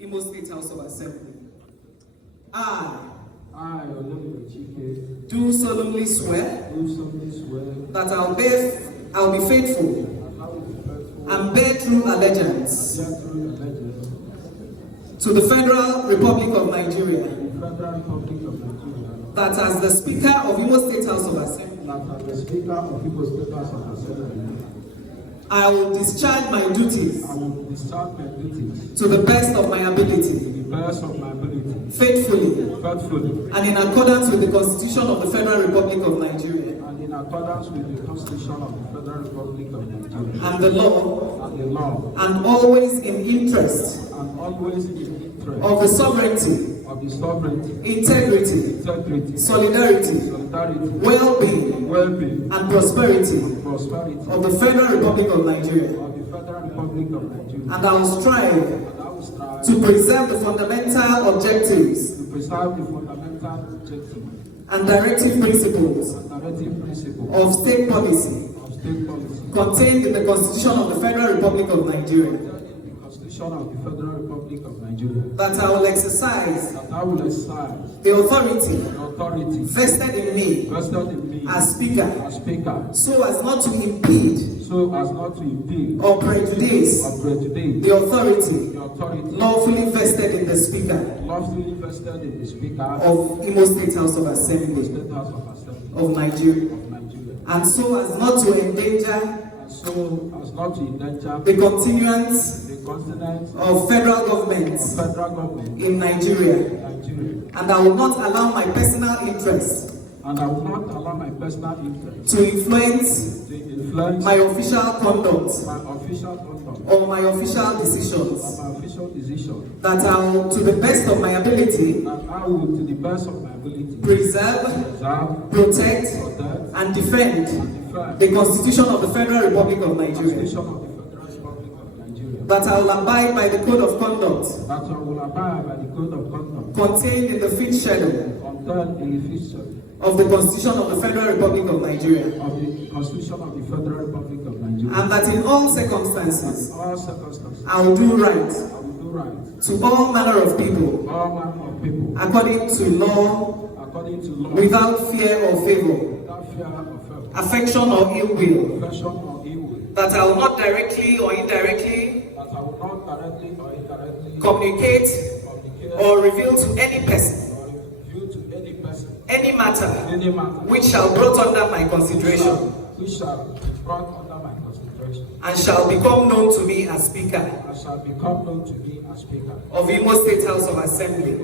Imo State House of Assembly. I do solemnly swear that I'll be faithful and bear true allegiance to the Federal Republic of Nigeria, that as the Speaker of Imo State House of Assembly, I will discharge my duties to the best of my ability, faithfully, and in accordance with the Constitution of the Federal Republic of Nigeria, and the law, and always in interest of the sovereignty, integrity, solidarity, well-being, and prosperity of the Federal Republic of Nigeria. And I will strive to preserve the fundamental objectives and directive principles of state policy contained in the Constitution of the Federal Republic of Nigeria. That I will exercise the authority vested in me as Speaker, so as not to impede or prejudice the authority lawfully vested in the Speaker of Imo State House of Assembly of Nigeria, and so as not to endanger the continuance of federal government in Nigeria. And I will not allow my personal interest to influence my official conduct or my official decisions. That I will, to the best of my ability, preserve, protect, and defend the Constitution of the Federal Republic of Nigeria. That I will abide by the code of conduct contained in the fifth schedule of the Constitution of the Federal Republic of Nigeria. And that in all circumstances, I will do right to all manner of people according to law, without fear or favor, affection or ill will. That I will not directly or indirectly communicate or reveal to any person any matter which shall brought under my consideration and shall become known to me as Speaker of Imo State House of Assembly,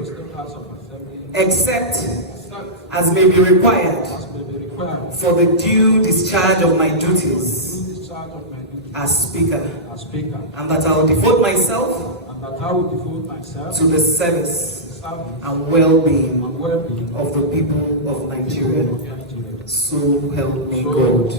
except as may be required for the due discharge of my duties as Speaker, and that I will devote myself to the service and well-being of the people of Nigeria. So help me God.